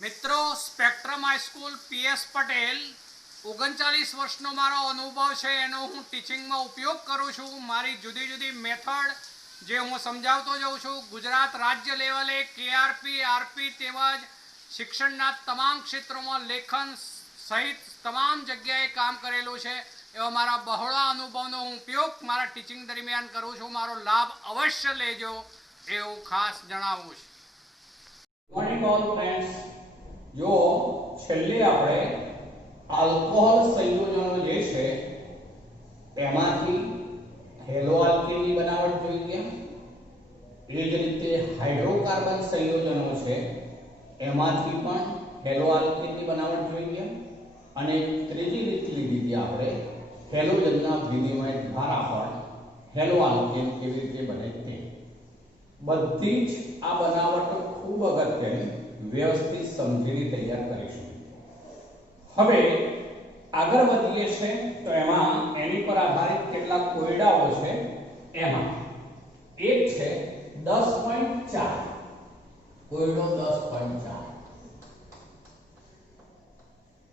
મિત્રો spectrum high school PS Patel 39 વર્ષનો મારો અનુભવ છે એનો હું ટીચિંગમાં ઉપયોગ કરું છું। મારી જુદી જુદી મેથડ જે હું સમજાવતો જાઉં છું। ગુજરાત રાજ્ય લેવલે કેઆરપી આરપી તેમજ શિક્ષણના તમામ ક્ષેત્રોમાં લેખન સહિત તમામ જગ્યાએ કામ કરેલું છે। એવા મારા બહોળા અનુભવનો હું ઉપયોગ મારા ટીચિંગ દરમિયાન કરું છું। મારો લાભ અવશ્ય લેજો એવું ખાસ જણાવું છું। મોર્નિંગ ઓલ ફ્રેન્ડ્સ, જો છેલ્લે આપણે આલ્કોહોલ સંયોજનો જે છે તેમાંથી હેલો આલ્કેનની બનાવટ જોઈ ગયા। એ જ રીતે હાઇડ્રોકાર્બન સંયોજનો છે એમાંથી પણ હેલો આલ્કેનની બનાવટ જોઈ ગયા। અને ત્રીજી રીત લીધી હતી આપણે હેલોજનના વિનિમય દ્વારા પણ હેલો આલ્કેન કેવી રીતે બને તે। બધી જ આ બનાવટો ખૂબ અગત્યની વ્યવસ્થિત સમજીને તૈયાર કરીશું। હવે આગળ વધીએ છે તો એમાં એની પર આધારિત કેટલાક કોયડાઓ છે। એમાં એક છે 10.4 કોયડો 10.4।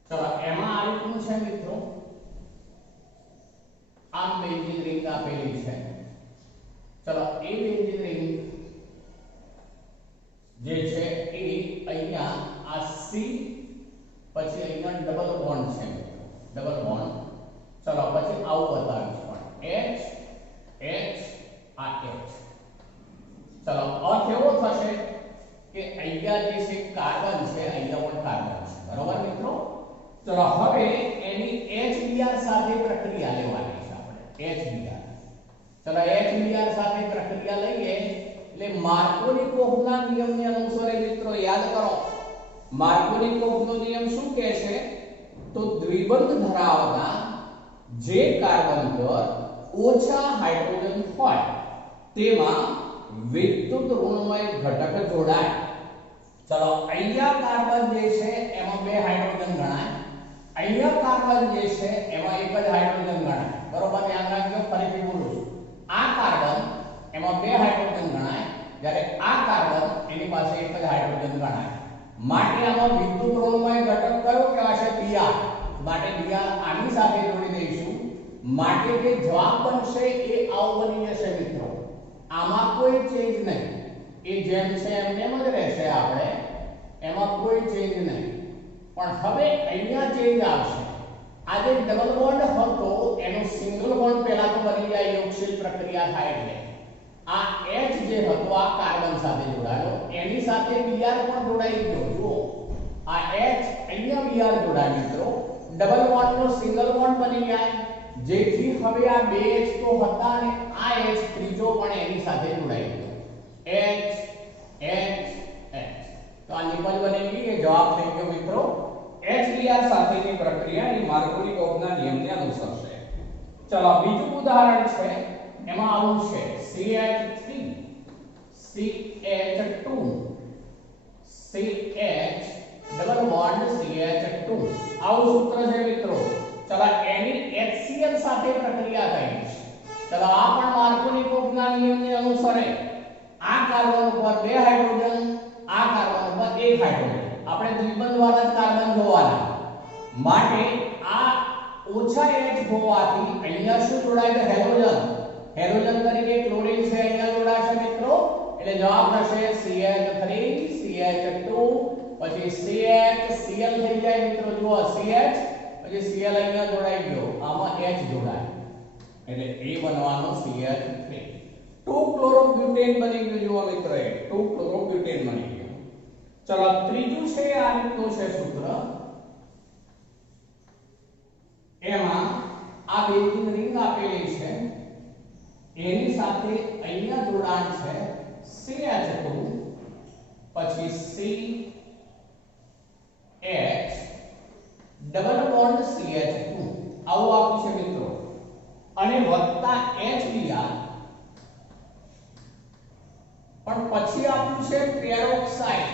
ચલો એમાં આ રીતનું છે મિત્રો, આ બેન્ઝીન રિંગ આપેલી છે। ચલો એ બેન્ઝીન રિંગ જે છે એ અહીંયા આ સી પછી અહીંયા ડબલ બોન્ડ છે મિત્રો, ડબલ બોન્ડ। ચલો પછી આવું બતાવીશ પણ H આ H। ચલો અર્થ એવો થશે કે અહીંયા જે છે કાર્બન છે, અહીંયા પણ કાર્બન છે, બરોબર મિત્રો। ચલો હવે એની HBr સાથે પ્રક્રિયા લેવાની છે આપણે, HBr। ચલો HBr સાથે પ્રક્રિયા લઈએ એટલે માર્કોનિકોવના નિયમને અનુસરે મિત્રો યાદ કરો। માર્કોનિકોવનો નિયમ શું કહે છે? તો દ્વિબંધ ધરાવતા જે કાર્બન પર ઓછા હાઇડ્રોજન હોય તેમાં વિદ્યુત ઋણમય ઘટક જોડાય। ચલો અહીંયા કાર્બન જે છે એમાં બે હાઇડ્રોજન ગણાય, અહીંયા કાર્બન જે છે એમાં એક જ હાઇડ્રોજન ગણાય, બરોબર? ધ્યાન રાખજો, ફરીથી બોલું છું। આ કાર્બન એમાં બે હાઇડ્રોજન ગણાય, જ્યારે આ કાર્બન એની પાસે એક જ હાઇડ્રોજન ગણાય। માટે આમાં વિદ્યુત ઋણમય ઘટક કયો કહેવાશે? Br। માટે Br આની સાથે જોડી દઈશું। માટે જે જવાબ બનશે એ આવો બની જશે મિત્રો। આમાં કોઈ ચેન્જ નહીં, એ જેમ છે એમ જ રહેશે, આપણે એમાં કોઈ ચેન્જ નહીં। પણ હવે અહીંયા ચેન્જ આવશે। આ જે ડબલ બોન્ડ હતો એનો સિંગલ બોન્ડ પહેલા તો બની જાય, યોગશીલ પ્રક્રિયા થાય એટલે આ H જે હતો આ કાર્બન સાથે જોડાયો, એની સાથે Br પણ જોડાઈ ગયો। જુઓ આ H અહીંયા Br જોડાય મિત્રો, ડબલ બોન્ડ નો સિંગલ બોન્ડ બની જાય, જેથી હવે આ બે H તો હતા અને આ H ત્રીજો પણ એની સાથે જોડાઈ ગયો, H। તો આ નિપજ બની ગઈ, એ જવાબ થઈ ગયો મિત્રો। HBr સાથેની પ્રક્રિયા એ માર્કોનિકોવના નિયમને અનુસરશે। ચલો બીજું ઉદાહરણ છે, એમાં આવું છે CH3 CH2 CH double bond CH2 આવું સૂત્ર છે મિત્રો। ચલો એની HCl સાથે પ્રક્રિયા થઈ છે। ચલો આ પણ માર્કોનિકોવના નિયમને અનુસરે। આ કાર્બન ઉપર બે હાઇડ્રોજન, આ કાર્બન ઉપર એક હાઇડ્રોજન, આપણે દ્વિબંધ વાળા કાર્બન જોવાના। માટે આ ઓછા H હોવાથી અહીંયા શું જોડાય છે? હેલોજન। હેલોજન તરીકે ક્લોરીન છે અહીંયા જોડાશે મિત્રો, એટલે જવાબ થશે CH3 CH2 પછી CH Cl થઈ જાય મિત્રો। જુઓ CH પછી Cl અહીંયા જોડાઈ ગયો, આમાં H જોડાય એટલે એ બનવાનો CH3। 2 ક્લોરોબ્યુટેન બની ગયું। જુઓ મિત્રો, એ 2 ક્લોરોબ્યુટેન બની ગયું। ચલો ત્રીજું છે આ રીતનું છે સૂત્ર। એમાં આ બેન્ઝીન રિંગ આપેલી છે, એની સાથે અહીંયા જોડાણ છે CH2 પછી CH ડબલ બોન્ડ CH2 આવું આપ્યું છે મિત્રો, અને વત્તા HBr, પણ પછી આપ્યું છે પેરોક્સાઇડ।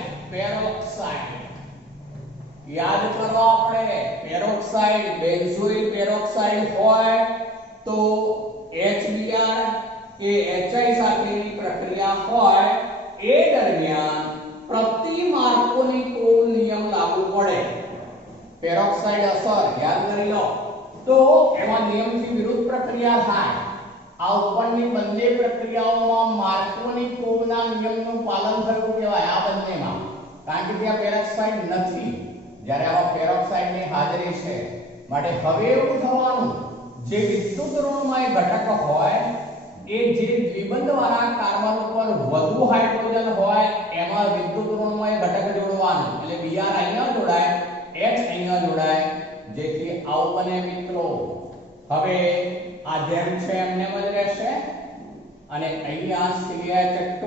યાદ કરો આપણે પેરોક્સાઇડ, બેન્ઝોઇલ પેરોક્સાઇડ હોય તો HBr કે HI સાથેની પ્રક્રિયા હોય એ દરમિયાન પ્રતિ માર્કોનિકોવ નિયમ પેરોક્સાઇડ અસર યાદ કરી લો તો એમાં નિયમથી વિરુદ્ધ પ્રક્રિયા થાય. આ ઉપરની બંને પ્રક્રિયાઓમાં માર્કોની કોવના નિયમનું પાલન થયું કહેવાય આ બંનેમાં, કારણ કે ત્યાં પેરોક્સાઇડ નથી જ્યારે આમાં પેરોક્સાઇડની હાજરી છે. માટે હવે એવું થવાનું જે વિદ્યુત ઋણમય ઘટક હોય એ જે દ્વિબંધવાળા કાર્બન ઉપર વધુ હાઇડ્રોજન હોય એમાં વિદ્યુત ઋણમય ઘટક જોડવાનું, એટલે Br અહીંયા જોડાય, H અહીંયા જોડાય, જેથી આવું બને મિત્રો. હવે આ જેમ છે એમને જ રહેશે અને અહીંયા CH2.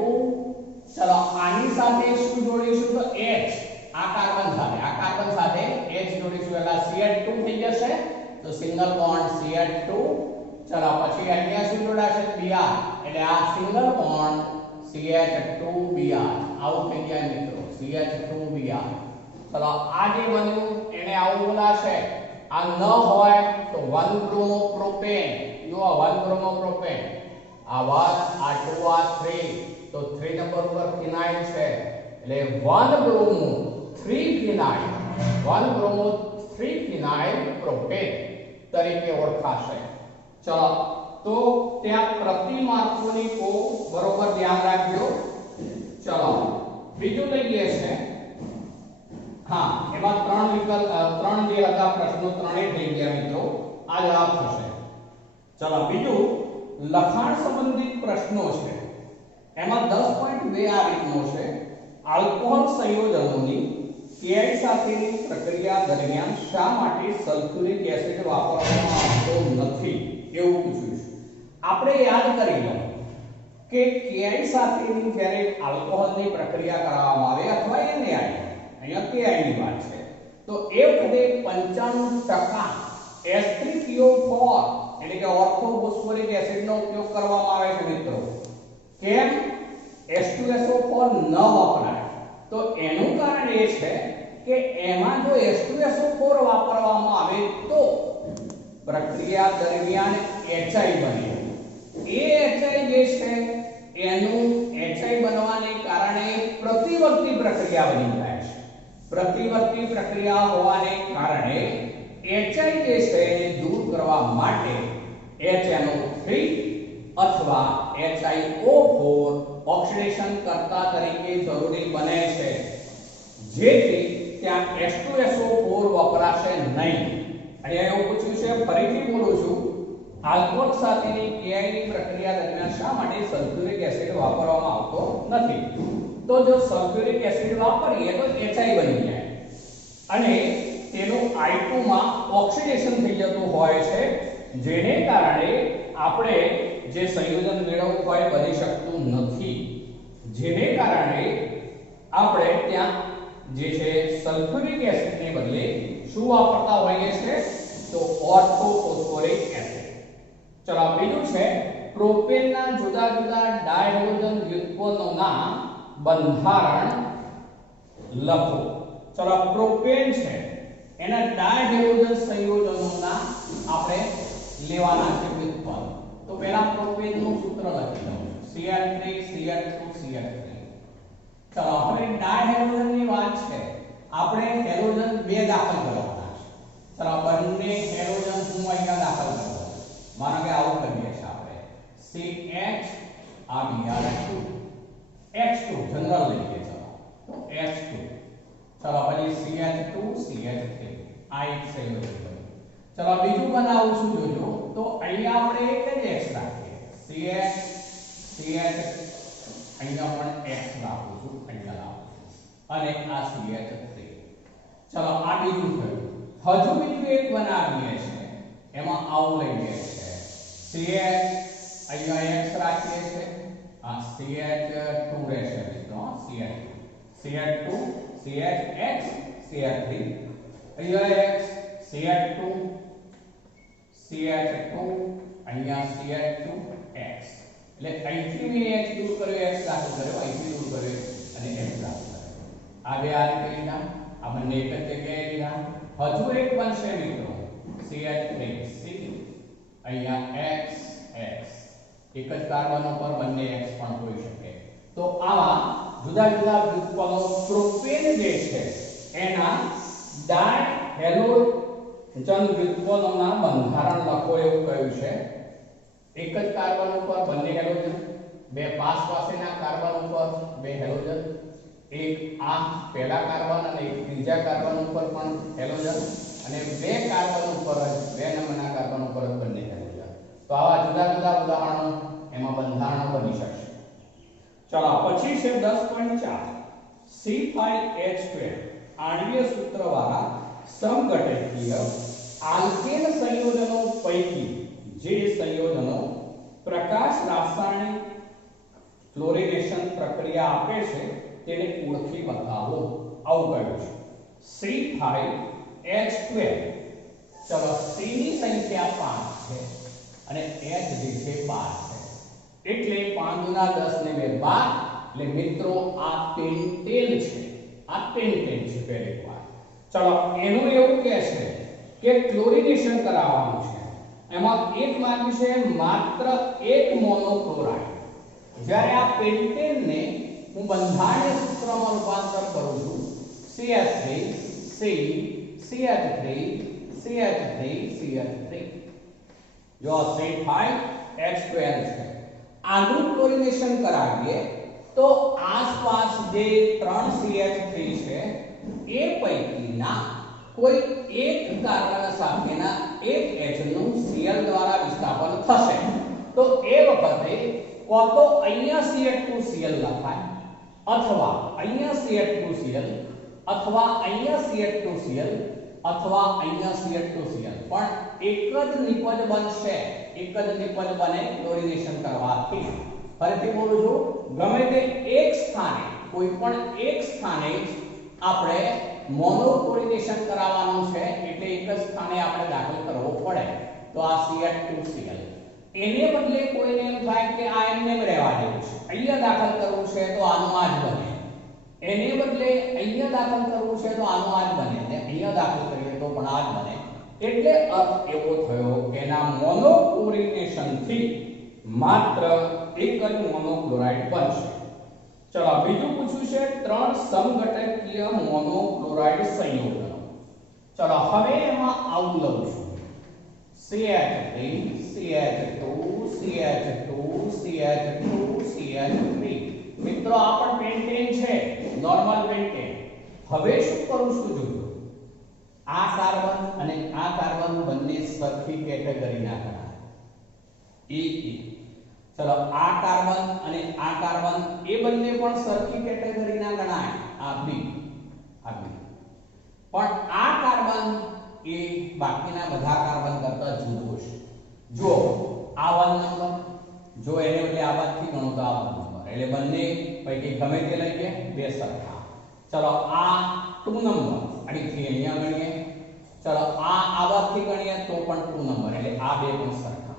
ચલો આની સાથે શું જોડીશું તો H, આ કાર્બન સાથે H જોડીશું એટલે CH2 થઈ જશે તો સિંગલ બોન્ડ CH2. ચલો પછી અહીંયા શું જોડાશે Br એટલે આ સિંગલ બોન્ડ CH2Br આવું થઈ જાય મિત્રો CH2Br. ચલો આ જે બન્યું એને આવું બોલાશે. આ ન હોય તો 1 બ્રોમો પ્રોપેન, જો 1 બ્રોમો પ્રોપેન, આ 1 આ 2 આ 3 તો 3 નંબર ઉપર ફિનાઇલ છે એટલે 1 બ્રોમો 3 ફિનાઇલ, 1 બ્રોમો 3 ફિનાઇલ પ્રોપેન તરીકે ઓળખાશે. ચલો તો ત્યાં પ્રતિ માર્કોની કો બરોબર ધ્યાન રાખજો. ચલો બીજું લઈએ છે. હા, એમાં ત્રણ જે હતા પ્રશ્નો ત્રણેય થઈ ગયા મિત્રો, આ જવાબ થશે. ચલો બીજું લખાણ સંબંધિત પ્રશ્નો છે. એમાં 10.2 આ રીતનો છે. આલ્કોહોલ સંયોજનોની Ki સાથેની પ્રક્રિયા દરમિયાન શા માટે સલ્ફ્યુરિક એસિડ વાપરવામાં આવતો નથી એવું પૂછ્યું છે. આપણે યાદ કરી લો કે Ki સાથેની જ્યારે આલ્કોહોલની પ્રક્રિયા કરવામાં આવે અથવા NaI, અહીંયા Ki ની વાત છે તો એ વખતે 95% H3PO4 એટલે કે ઓર્થોફોસ્ફોરિક એસિડનો ઉપયોગ કરવામાં આવે છે મિત્રો. કેમ H2SO4 ન વપરાય? તો એનું કારણ એ છે કે એમાં જો H2SO4 વાપરવામાં આવે તો પ્રક્રિયા દરમિયાન HI બને. એ HI જે છે એનું HI બનવાને કારણે પ્રતિવર્તી પ્રક્રિયા બની જાય છે. પ્રતિવર્તી પ્રક્રિયા હોવાને કારણે HI જે છે એને દૂર કરવા માટે HNO3 અથવા HiO4 ઓક્સિડેશન કરતા તરીકે જરૂરી બને છે, જેથી ત્યાં H2SO4 વપરાશે નહીં. અહીંયા એવું પૂછ્યું છે, ફરીથી બોલું છું, આલ્કોહોલ સાથેની Ki ની પ્રક્રિયા દરમિયાન શા માટે સલ્ફ્યુરિક એસિડ વાપરવામાં આવતો નથી? તો જો સલ્ફ્યુરિક એસિડ વાપરીએ તો HI બની જાય અને તેનું I2 માં ઓક્સિડેશન થઈ જતું હોય છે, જેને કારણે આપણે જે સંયોજન મેળવવું હોય બની શકતું નથી. જેને કારણે આપણે ત્યાં જે છે સલ્ફ્યુરિક એસિડને બદલે શું વાપરતા હોઈએ છે તો ઓર્થોફોસ્ફોરિક એસિડ. ચલો બીજું છે પ્રોપેનના જુદા જુદા ડાયહાઇડ્રોજન વ્યુત્પન્નોના બંધારણ લખો. ચલો પ્રોપેન છે એના ડાયહાઇડ્રોજન સંયોજનોના આપણે લેવાના છે વ્યુત્પન્ન. તો પહેલા પ્રોપેન નું સૂત્ર લખી દઉં CH3 CH2 CH3. ચલો હવે ડાયહાઇડ્રોજન ની વાત છે, આપણે હેલોજન 2 દાખલ કરવાના છે. ચલો બંને હેલોજન હું અહીંયા દાખલ કરું. માનો કે આવું કરીએ છીએ આપણે CH આ Br2 H2 જનરલ લઈએ. ચલો તો H2. ચલો પછી CH2 CH3 આ એક સંયોજન બન્યું. ચલો બીજું બનાવું છું જોજો તો અહીંયા આપણે એક જ X રાખીએ CH CH અહીંયા પણ X રાખું છું, અહીંયા લાવું અને આ CH3. ચલો આ બીજું થયું. હજુ બીજું એક બનાવીએ છે, એમાં આવું લઈએ છે CH અહીંયા X રાખીએ છે, આ CH2 રહેશે મિત્રો, CH2 CHX CH3 અહીંયા X CH2 CH2 અહીંયા CH2X. એટલે અહીંથી મેં X દૂર કર્યો, X દાખલ કર્યો, અહીંથી દૂર કર્યો અને X દાખલ કર્યો. આ બે આ રીતે લીધા, આ બંને એક જ જગ્યાએ લીધા. હજુ એક બનશે મિત્રો CH3 C અહીંયા X X. એક જ કાર્બન ઉપર બંને X પણ હોઈ શકે. તો આવા જુદા જુદા વ્યુત્પન્નો પ્રોપેન જે છે એના ડાય હેલોજન વ્યુત્પન્નોના બંધારણ લખો એવું કહ્યું છે. એક જ કાર્બન ઉપર બંને હેલોજન, બે પાસેના કાર્બન ઉપર બે હેલોજન, એક આ પહેલા કાર્બન અને એક ત્રીજા કાર્બન ઉપર પણ હેલોજન, અને બે કાર્બન ઉપર જ બે નંબરના કાર્બન ઉપર જ બંને હેલોજન. તો આવા જુદા જુદા ઉદાહરણો એમાં બંધારણો બની શકશે. ચલો પછી છે 10.4 C5H12 આણ્વીય સૂત્રવાળા સમઘટકીય આલ્કેન સંયોજનો પૈકી જે સંયોજનો પ્રકાશ રાસાયણિક ફ્લોરિનેશન પ્રક્રિયા આપે છે તેને ઓળખી બતાવો. આવું કહ્યું છે. C5H12. ચલો C ની સંખ્યા 5 છે અને H જે છે 12 છે, એટલે 5 × 10 ને 2 12. એટલે મિત્રો આ પેન્ટેન છે, આ પેન્ટેન છે પહેલી વાર. ચલો એનું એવું કહે છે કે ક્લોરિનેશન કરાવવાનું છે. એમાં એક માંગ્યું છે માત્ર એક મોનોક્લોરાઇડ. જ્યારે આ પેન્ટેન ને હું બંધારણીય સૂત્રમાં રૂપાંતર કરું છું CH3 C CH3 CH3 CH3. જો C5H12 છે, આનું ક્લોરિનેશન કરાવીએ તો આસપાસ જે 3 CH3 છે એ પૈકીના કોઈ એક કાર્બન સાથેના એક H નું Cl દ્વારા વિસ્થાપન થશે. તો એ વખતે કો તો અહીંયા CH2Cl લખાય, અથવા અહીંયા CH2Cl, અથવા અહીંયા CH2Cl, અથવા અહીંયા CH2Cl. પણ એક જ નિપજ બનશે, એક જ નિપજ બને ક્લોરિનેશન કરવાથી. ફરીથી બોલું છું, ગમે તે એક સ્થાને, કોઈ પણ એક સ્થાને જ આપણે મોનોક્લોરિનેશન કરાવવાનું છે, એટલે એક જ સ્થાને આપણે દાખલ કરવો પડે. તો આ CH2Cl એને બદલે કોઈને એમ થાય કે આ એમને રહેવા દેવું છે, અહીંયા દાખલ કરવું છે તો આનું આ જ બને. એને બદલે અહીંયા દાખલ કરવું છે તો આનું આ જ બને, ને અહીંયા દાખલ કરીએ તો પણ આ જ બને. એટલે અર્થ એવો થયો કે એના મોનોક્લોરિનેશન થી માત્ર એક જ મોનોક્લોરાઇડ બનશે. ચલો બીજું પૂછ્યું છે 3 સમઘટકીય મોનોક્લોરાઇડ સંયોજનો. ચલો હવે એમાં આવું લઉં છું CH3 CH2 CH2 CH2 CH3. મિત્રો આ પણ પેન્ટેન છે, નોર્મલ પેન્ટેન. હવે શું કરું છું જોજો, આ કાર્બન અને આ કાર્બન બંને સરખી કેટેગરીના ગણાય. ચલો આ કાર્બન અને આ કાર્બન એ બંને પણ સરખી કેટેગરીના ગણાય. આ બી, આ બી. પણ આ કાર્બન એ બાકીના બધા કાર્બન કરતા જુદો છે. જો આ 1 નંબર, જો એને બદલે આ બાદથી ગણો તો આ 1 નંબર, એટલે બંને પૈકી ગમે તે લઈએ, બે સરખા. ચલો આ 2 નંબર, આડીથી અહીંયા ગણીએ. ચલો આ બાદથી ગણીએ તો પણ 2 નંબર, એટલે આ બે પણ સરખા.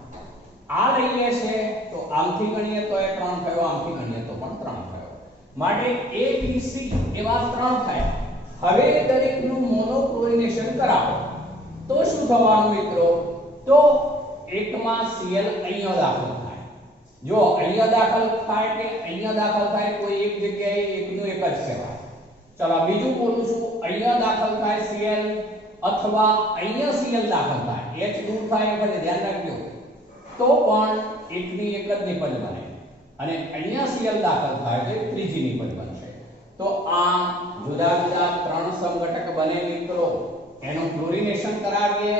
આ લઈએ છે તો આમથી ગણીએ તો એ 3 થયો, આમથી ગણીએ તો પણ 3 થયો. માટે A B C એવા 3 થયા. હવે દરેકનું મોનોક્લોરિનેશન કરાવો તો શું થવાનું મિત્રો? તો એકમાં Cl અહીંયા દાખલ થાય. જો અહીંયા દાખલ થાય કે અહીંયા દાખલ થાય, કોઈ એક જગ્યાએ એકનું એક જ કહેવાય. ચલો બીજું બોલું છું, અહીંયા દાખલ થાય Cl, અથવા અહીંયા Cl દાખલ થાય, H દૂર થાય એટલે ધ્યાન રાખજો, તો પણ એકની એક જ નિપજ બને. અને અહીંયા Cl દાખલ થાય તો ત્રીજી નિપજ બનશે. તો આ જુદા જુદા 3 સમઘટક બને મિત્રો. એનું ક્લોરિનેશન કરાવીએ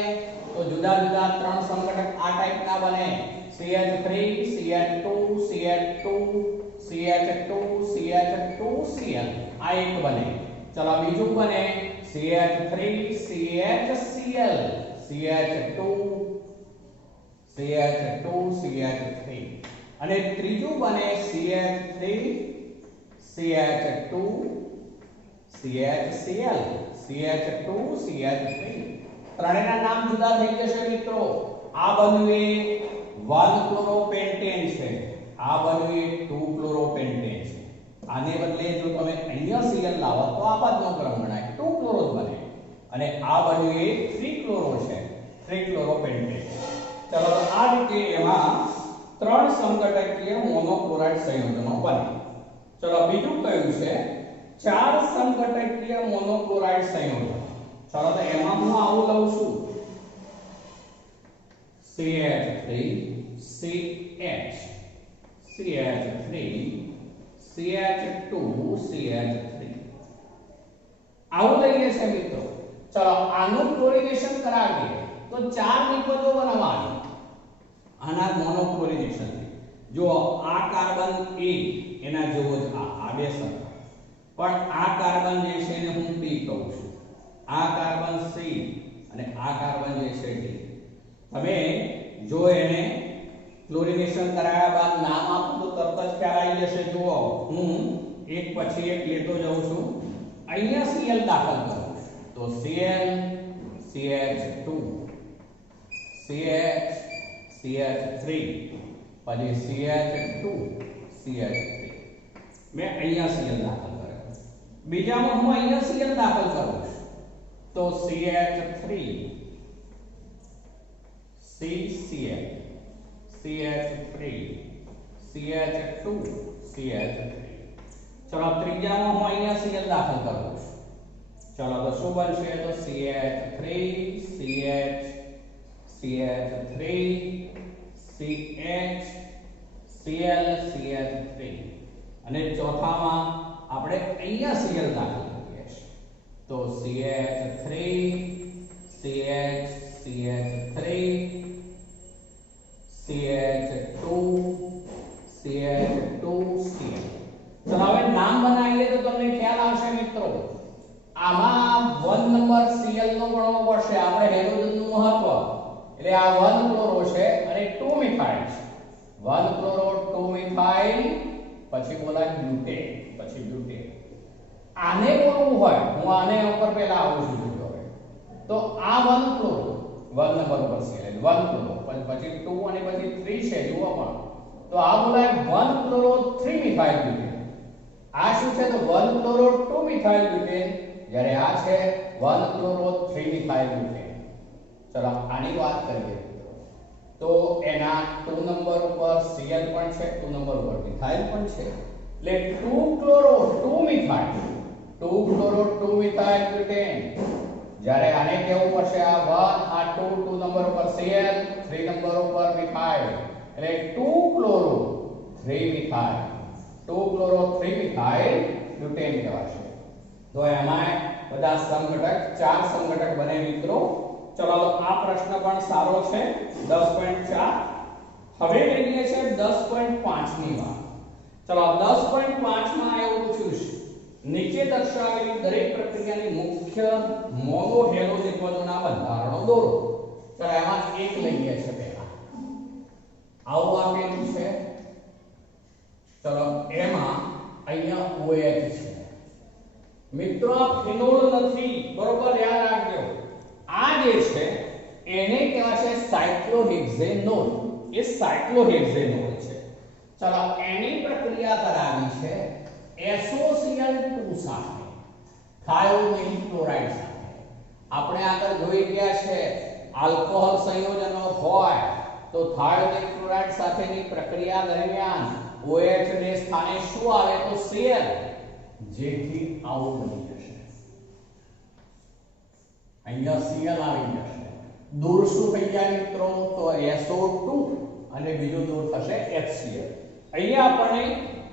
તો જુદા જુદા 3 સમઘટક આ ટાઈપના બને. CH3 CH2 CH2 CH2 CH2 Cl આ એક બને. ચલો બીજું બને CH3 CHCl CH2 CH2 CH3, અને ત્રીજું બને CH3 CH2 CHCl CH2 CH3. ત્રણેયના નામ જુદા થઈ જશે મિત્રો. આ બન્યું એ 1 ક્લોરોપેન્ટેન છે, આ બન્યું એ 2 ક્લોરોપેન્ટેન છે. આને બદલે જો તમે અહીંયા Cl લાવો તો આ બાદનો ક્રમ ગણાય, 2 ક્લોરો બને. અને આ બન્યું એ 3 ક્લોરો છે, 3 ક્લોરોપેન્ટેન. ચલો તો આ રીતે એમાં 3 સમઘટકીય મોનોક્લોરાઇડ સંયોજનો બને. ચલો બીજું કયું છે 4 સમઘટકીય મોનોક્લોરાઇડ સંયોજન. ચલો તો એમાં હું આવું લઉં છું CH3 CH CH3 CH2 CH3 આવું લઈએ છે મિત્રો. ચલો આનું ક્લોરિનેશન કરાવીએ તો ચાર નિપજો બનાવવાની આના મોનોક્લોરિનેશન થી. જો આ કાર્બન A એના જેવો જ આ બે સરખા, પણ આ કાર્બન જે છે એને હું P કહું છું, આ કાર્બન C અને આ કાર્બન જે છે D. તમે જો એને ક્લોરિનેશન કરાવ્યા બાદ નામ આપું તો તરત જ ખ્યાલ આવી જશે. જુઓ હું એક પછી એક લેતો જાઉં છું. અહીંયા Cl દાખલ કરું તો Cl CH2 CH CH3 પછી CH2 CH3 મેં અહીંયા Cl દાખલ કર્યો. બીજામાં હું અહીંયા Cl દાખલ કરું છું તો CH3 CCl CH3 CH2 CH3. ચલો ત્રીજામાં હું અહીંયા Cl દાખલ કરું છું. ચલો તો શું બનશે તો CH3 CH CH3 CH Cl CH3 અને ચોથામાં આપણે અહીંયા Cl દાખલ કરીએ છીએ તો CH3 CH CH3 CH2 CH2 Cl. ચલો હવે નામ બનાવીએ તો તમને ખ્યાલ આવશે મિત્રો. આમાં 1 નંબર Cl નો ગણવો પડશે. આપણે હેલોજનનું મહત્વ એટલે આ 1 ક્લોરો છે અને 2 મિથાઇલ છે. 1 ક્લોરો 2 મિથાઇલ પછી બોલાય બ્યુટેન, પછી બ્યુટેન. આને બોલવું હોય હું આને ઉપર પહેલા આવું છું જોજો હવે. તો આ 1 ક્લોરો 1 નંબર ઉપર Cl 1 ક્લોરો પછી 2 અને પછી 3 છે જુઓ પણ. તો આ બોલાય 1 ક્લોરો 3 મિથાઇલ બ્યુટેન. આ શું છે તો 1 ક્લોરો 2 મિથાઇલ બ્યુટેન, જ્યારે આ છે 1 ક્લોરો 3 મિથાઇલ બ્યુટેન. ચલો આની વાત કરીએ તો એના 2 નંબર ઉપર Cl પણ છે, 2 નંબર ઉપર મિથાઇલ પણ છે. એટલે 2 chloro 2 methyl 2 chloro 2 methyl butane. જ્યારે આને કેવું પડશે આ 1 આ 2 નંબર ઉપર Cl 3 નંબર ઉપર મિથાઇલ એટલે 2 chloro 3 methyl 2 chloro 3 methyl butane કહેવાશે. તો એમાં બધા સમઘટક 4 સમઘટક બને મિત્રો. ચલો આ પ્રશ્ન પણ સારો છે 10.4. હવે લઈએ છે 10.5 ની વાત. ચલો 10.5 માં એવું પૂછ્યું છે નીચે દર્શાવેલી દરેક પ્રક્રિયાની મુખ્ય મોનો હેલોજેનોના બંધારણો દોરો. ચલો એમાં એક લઈએ છે પહેલા. આવું આપેલું છે. ચલો એમાં અહીંયા OH છે મિત્રો. આ ફિનોલ નથી, બરોબર યાદ રાખજો. આ જે છે એને કહેવાય છે સાયક્લોહેક્ઝેનોલ. એ સાયક્લોહેક્ઝેનોલ છે. ચલો એની પ્રક્રિયા કરાવી છે SOCl2 સાથે થાયોનિલ ક્લોરાઇડ સાથે. આપણે આગળ જોઈ ગયા છે આલ્કોહોલ સંયોજનો હોય તો થાયોનિલ ક્લોરાઇડ સાથેની પ્રક્રિયા દરમિયાન OH ને સ્થાને શું આવે તો Cl, જેથી આવું બની જશે. અહીંયા Cl આવી જશે. દૂર શું થઈ જાય મિત્રો તો SO2 અને બીજું દૂર થશે HCl. અહીંયા આપણે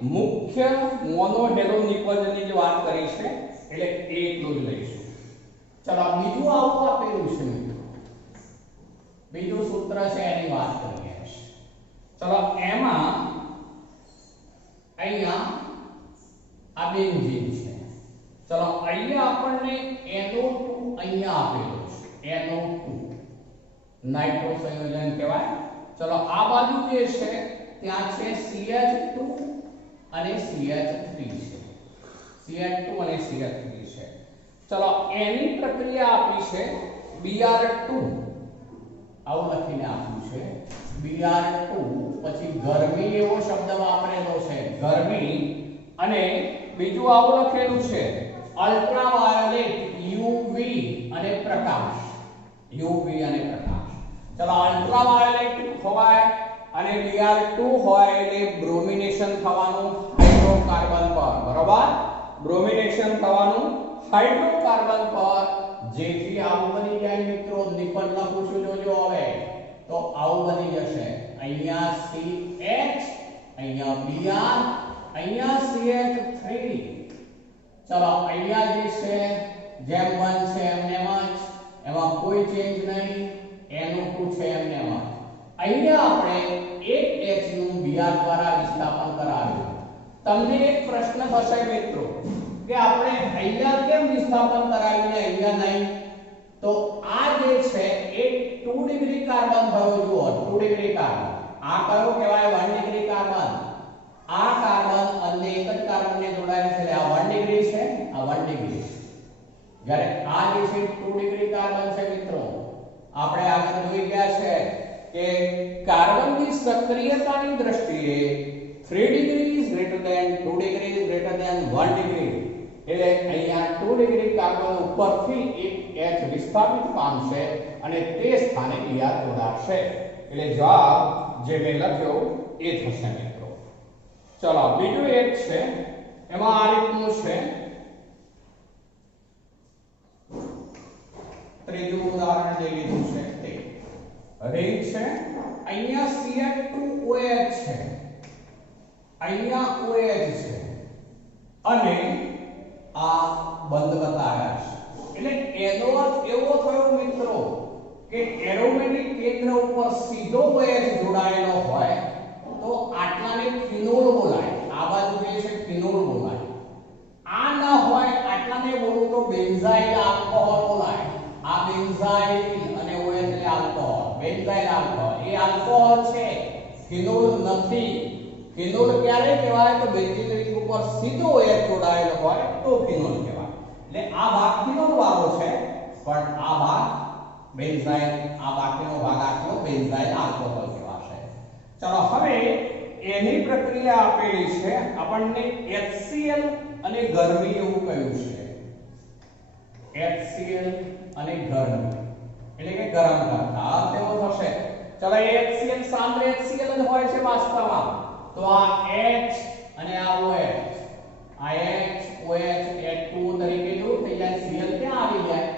મુખ્ય મોનો હેલો નિપજની જે વાત કરી છે એટલે એટલું જ લઈશું. ચલો બીજું આવું આપેલું છે મિત્રો. બીજું સૂત્ર છે એની વાત કરીએ. ચલો એમાં અહીંયા આ બેન્ઝીન છે. ચલો અહીંયા આપણને NO2 અહીંયા આપેલું છે. NO2 નાઇટ્રો સંયોજન કહેવાય. ચલો આ બાજુ જે છે ત્યાં છે CH2 અને CH3 છે. CH2 અને CH3 છે. ચલો એની પ્રક્રિયા આપી છે Br2. આવું લખીને આપ્યું છે Br2. પછી ગરમી એવો શબ્દ વાપરેલો છે ગરમી, અને બીજું આવું લખેલું છે અલ્ટ્રાવાયોલેટ UV અને પ્રકાશ. UV અને પ્રકાશ. ચલો અલ્ટ્રાવાયોલેટ હોય અને Br2 હોય એટલે બ્રોમિનેશન થવાનું હાઇડ્રોકાર્બન પર, બરોબર? બ્રોમિનેશન થવાનું હાઇડ્રોકાર્બન પર, જેથી આવું બની જાય મિત્રો, નિપટ લખું છું જોજો હવે, તો આવું બની જશે, અહીંયા CH, અહીંયા Br, અહીંયા CH3. ચલો અહીંયા જે છે જેમ બન છે એમને જ, એમાં કોઈ ચેન્જ નહીં, એનું પૂછે એમને જ. અહીંયા આપણે એક H નું Br દ્વારા વિસ્થાપન કરાવ્યું. તમને એક પ્રશ્ન થશે મિત્રો કે આપણે અહીંયા કેમ વિસ્થાપન કરાવ્યું ને અહીંયા નહીં? તો આ જે છે એ 2 ડિગ્રી કાર્બન થયો, જુઓ 2 ડિગ્રી કાર્બન. આ કયો કહેવાય? 1 ડિગ્રી કાર્બન. આ કાર્બન અને એક જ કાર્બનને જોડાયેલ છે, આ 1 ડિગ્રી છે, આ 1 ડિગ્રી. જ્યારે આ જે છે 2 ડિગ્રી કાર્બન છે મિત્રો, આપણે આગળ જોઈ ગયા છે કે કાર્બનની સક્રિયતાની દ્રષ્ટિએ 3 degree is greater than 2 degree is greater than 1 degree. એટલે અહીંયા 2 ડિગ્રી કાર્બન ઉપરથી એક H વિસ્થાપિત પામશે અને તે સ્થાને Br જોડાશે. એટલે જવાબ જે મેં લખ્યો એ થશે મિત્રો. ચલો બીજું એક છે, એમાં આ રીતનું છે. ત્રીજું ઉદાહરણ જે લીધું છે તે રિંગ છે. અહીંયા CH2OH છે, અહીંયા OH છે અને આ બંધ બતાવ્યા છે. એટલે એનો અર્થ એવો થયો મિત્રો કે એરોમેટિક કેન્દ્ર ઉપર સીધો OH જોડાયેલો હોય તો આટલાને ફિનોલ બોલાય, આ બાજુ જે છે ફિનોલ બોલાય. આ ન હોય આટલાને બોલું તો બેન્ઝાઇલ આલ્કોહોલ બોલાય. આ બેન્ઝાઇલ અને OH એટલે આલ્કોહોલ, બેન્ઝાઇલ આલ્કોહોલ. એ આલ્કોહોલ છે, ફિનોલ નથી. ફિનોલ ક્યારે કહેવાય? તો બેન્ઝીન રિંગ ઉપર સીધો OH જોડાયેલો હોય તો ફિનોલ કહેવાય. એટલે આ ભાગ ફિનોલ વાળો છે, પણ આ ભાગ બેન્ઝાઇલ, આ બાકીનો ભાગ આટલો બેન્ઝાઇલ આલ્કોહોલ કહેવાશે. ચલો હવે એની પ્રક્રિયા આપેલી છે, આપણને HCl અને ગરમી એવું કહ્યું છે. HCl અને ગરમી એટલે કે ગરમ કરતા તેવો થશે. ચલો HCl સાંદ્ર HCl જ હોય છે વાસ્તવમાં. તો આ H અને આ OH, આ H OH H2 તરીકે શું થઈ જાય? Cl ત્યાં આવી જાય.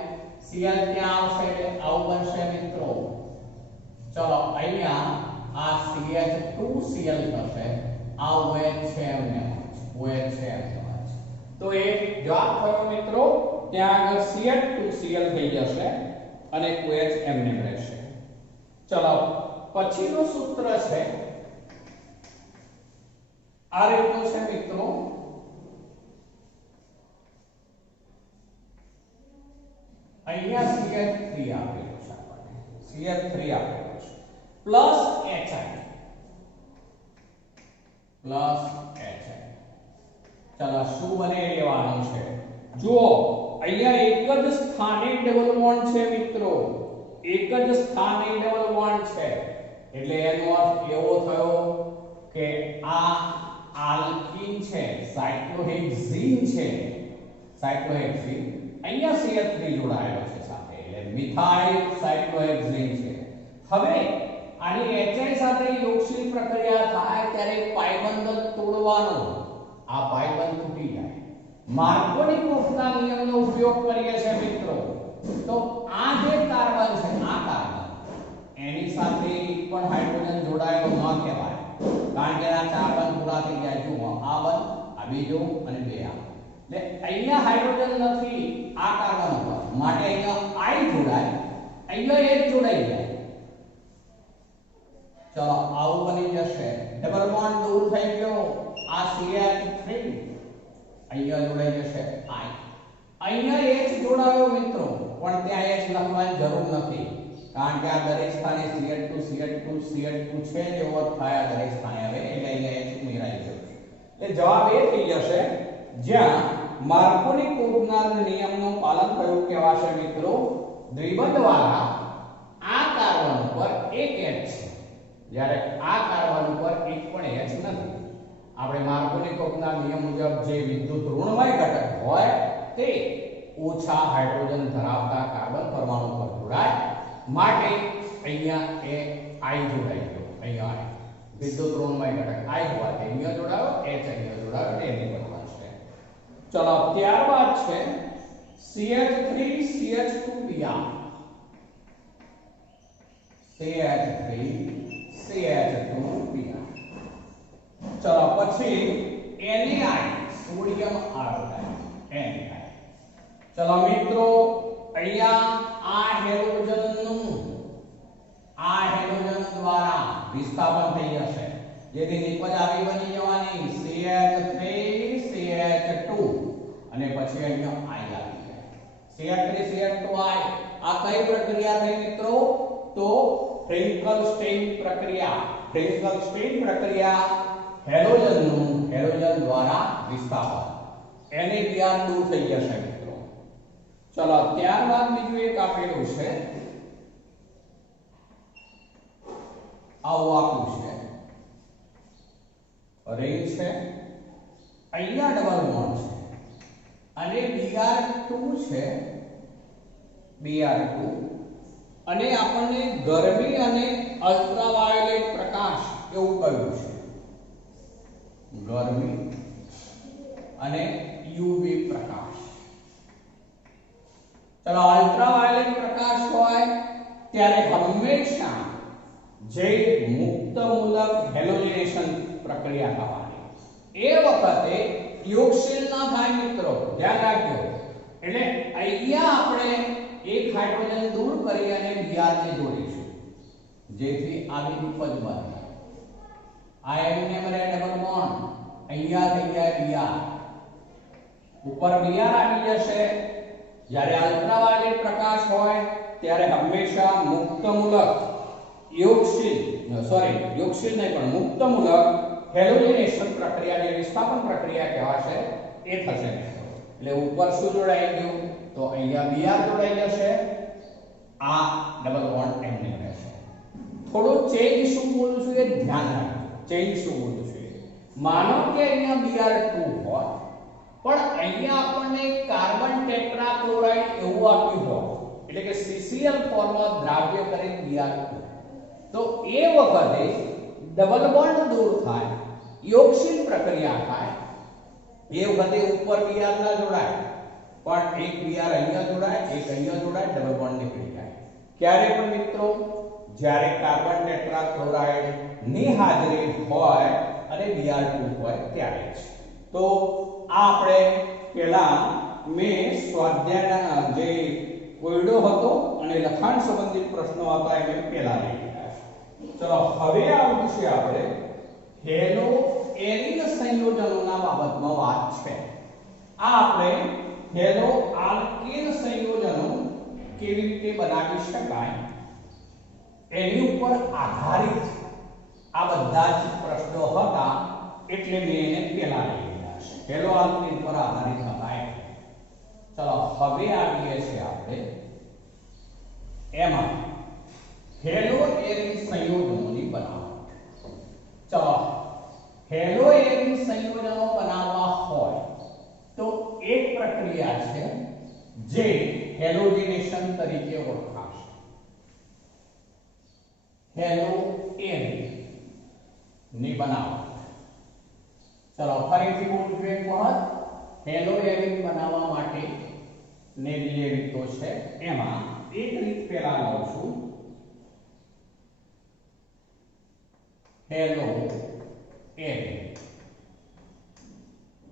Cl ત્યાં આવશે એટલે આવું બનશે મિત્રો. ચલો અહીંયા આ CH2Cl થશે, આ OH છે એમને, OH છે એમને. તો એ જવાબ થયો મિત્રો. ત્યાં આગળ CH2Cl થઈ જશે અને OH એમને રહેશે. ચલો પછીનું સૂત્ર છે આ રીતનું છે મિત્રો. અહીંયા CH3 આપેલું છે, આપણને CH3 આપેલું છે પ્લસ HI. ચલો શું બને લેવાનું છે? જુઓ અહીંયા એક જ સ્થાને ડબલ બોન્ડ છે મિત્રો, એક જ સ્થાને ડબલ બોન્ડ છે. એટલે એનો અર્થ એવો થયો કે આ આલ્કીન છે, સાયક્લોહેક્ઝીન છે, સાયક્લોહેક્ઝીન અહીંયા CH3 જોડાયેલો છે સાથે, એટલે મિથાઇલ સાયક્લોહેક્ઝીન છે. હવે આની HI સાથે યોગશીલ પ્રક્રિયા થાય ત્યારે પાયબંધ તોડવાનો, આ પાયબંધ તૂટી જાય. માર્કોનિકોફના નિયમનો ઉપયોગ કરીએ છીએ મિત્રો. તો આ જે કાર્બન છે, આ કાર્બન એની સાથે એક પણ હાઇડ્રોજન જોડાયેલો ન કહેવાય, કારણ કે આ ચાર બંધ પૂરા થઈ જાય. જુઓ આ બંધ, આ બીજો અને બે આ. એટલે અહીંયા હાઇડ્રોજન નથી આ કાર્બન ઉપર, માટે અહીંયા I જોડાય, અહીંયા H જોડાઈ જાય. ચલો આવું બની જશે. ડબલ બોન્ડ દૂર થઈ ગયો. આ CH3 અહીંયા જોડાઈ જશે I. અહીંયા H જોડાયો મિત્રો, પણ ત્યાં H લખવાની જરૂર નથી, કારણ કે આ દરેક સ્થાને CH2 CH2 CH2 છે જે ઓવર થાય દરેક સ્થાને હવે, એટલે અહીંયા H ઉમેરાઈ જશે. એટલે જવાબ એ થઈ જશે જ્યાં માર્કોનિકોફના નિયમનું પાલન થયું કહેવાશે મિત્રો. દ્વિબંધવાળા આ કાર્બન ઉપર એક H છે, જ્યારે આ કાર્બન ઉપર એક પણ H નથી. આપણે માર્કોનિકોફના નિયમ મુજબ જે વિદ્યુત ઋણમય ઘટક હોય તે ઓછા હાઇડ્રોજન ધરાવતા કાર્બન પરમાણુ પર જોડાય, માટે અહીંયા એ I જોડાઈ ગયો. અહીંયા વિદ્યુત ઋણમય ઘટક I હોવાથી અહીંયા જોડાયો, H અહીંયા જોડાયો, એની બરાબર છે. ચલો ત્યારબાદ છે CH3 CH2 Br, CH3 CH2Br. ચલો પછી NaI સોડિયમ આયોડાઇડ Na. ચલો મિત્રો અહીંયા આ હેલોજન દ્વારા વિસ્થાપન થઈ જશે, જેથી નિપજ આવી બની જવાની CH3 CH2 અને પછી અહીંયા I આવી જાય CH3 CH2I. આ કઈ પ્રક્રિયા થઈ મિત્રો? તો ફ્રેન્કલ સ્ટેઇન પ્રક્રિયા હેલોજન દ્વારા વિસ્થાપન NaBr દૂર થઈ જશે મિત્રો. ચલો ત્યારબાદ બીજું એક આપેલું છે, આવું આપ્યું છે, રિંગ છે, અહીંયા ડબલ બોન્ડ છે અને Br2 છે, Br2 અને આપણને ગરમી અને અલ્ટ્રાવાયોલેટ પ્રકાશ એવું કહ્યું છે, ગરમી અને UV પ્રકાશ. ચલો અલ્ટ્રાવાયોલેટ પ્રકાશ હોય ત્યારે હંમેશા જે મુક્તમૂલક હેલોજનેશન પ્રક્રિયા થવાની, એ વખતે યોગશીલ ના થાય મિત્રો, ધ્યાન રાખજો. એટલે અહીંયા આપણે એક હાઇડ્રોજન દૂર કરી અને Br ને જોડીશું, જેથી આવી નિપજ બને. આ એમને મળે ડબલ બોન્ડ, અહીંયા થઈ જાય Br, ઉપર Br આવી જશે. જ્યારે અલ્ટ્રાવાયોલેટ પ્રકાશ હોય ત્યારે હંમેશા મુક્તમૂલક યોગશીલ નહીં પણ મુક્તમૂલક હેલોજનેશન પ્રક્રિયા, જે વિસ્થાપન પ્રક્રિયા કહેવાશે, એ થશે. એટલે ઉપર શું જોડાઈ ગયું? તો અહીંયા Br જોડાઈ જશે, આ ડબલ બોન્ડ એમને રહેશે. થોડું ચેન્જ શું બોલું છું એ ધ્યાન રાખજો. ચેન્જ શું બોલું છું? માનો કે અહીંયા Br2 હોય પણ અહીંયા આપણને કાર્બન ટેટ્રાક્લોરાઇડ એવું આપ્યું હોય, એટલે કે CCl ફોર્મમાં દ્રાવ્ય કરી Br2, તો એ વખતે ડબલ બોન્ડ દૂર થાય, યોગશીલ પ્રક્રિયા થાય. એ વખતે ઉપર Br ના જોડાય પણ એક Br અહીંયા જોડાય, એક અહીંયા જોડાય, ડબલ બોન્ડ નીકળી જાય. ક્યારે પણ મિત્રો? જ્યારે કાર્બન ટેટ્રાક્લોરાઇડ ની હાજરી હોય અને Br2 હોય ત્યારે જ. તો આ આપણે પહેલા મેં સ્વાધ્યાયના જે કોયડો હતો અને લખાણ સંબંધિત પ્રશ્નો હતા એ મેં પહેલા લઈ લીધા. ચલો હવે આવું છે આપણે હેલો એરિન સંયોજનોના બાબતમાં વાત છે. આ આપણે હેલો આલ્કેન સંયોજનો કેવી રીતે બનાવી શકાય એની ઉપર આધારિત આ બધા જ પ્રશ્નો હતા, એટલે મેં એને પહેલા લઈ લીધા છે. હેલો આલ્કેન પર આધારિત હતા. ચલો હવે આવીએ છીએ આપણે એમાં હેલો એરિન સંયોજનોની બનાવટ. ચલો હેલો એરિન સંયોજનો બનાવવા હોય તો એક પ્રક્રિયા છે જે હેલોજનેશન તરીકે ઓળખાશે. હેલો એરિન ની બનાવટ. ચલો ફરીથી બોલું એક વખત. હેલો એરિન બનાવવા માટે ને જે રીતો છે એમાં એક રીત પહેલા લઉં છું. હેલો એરિન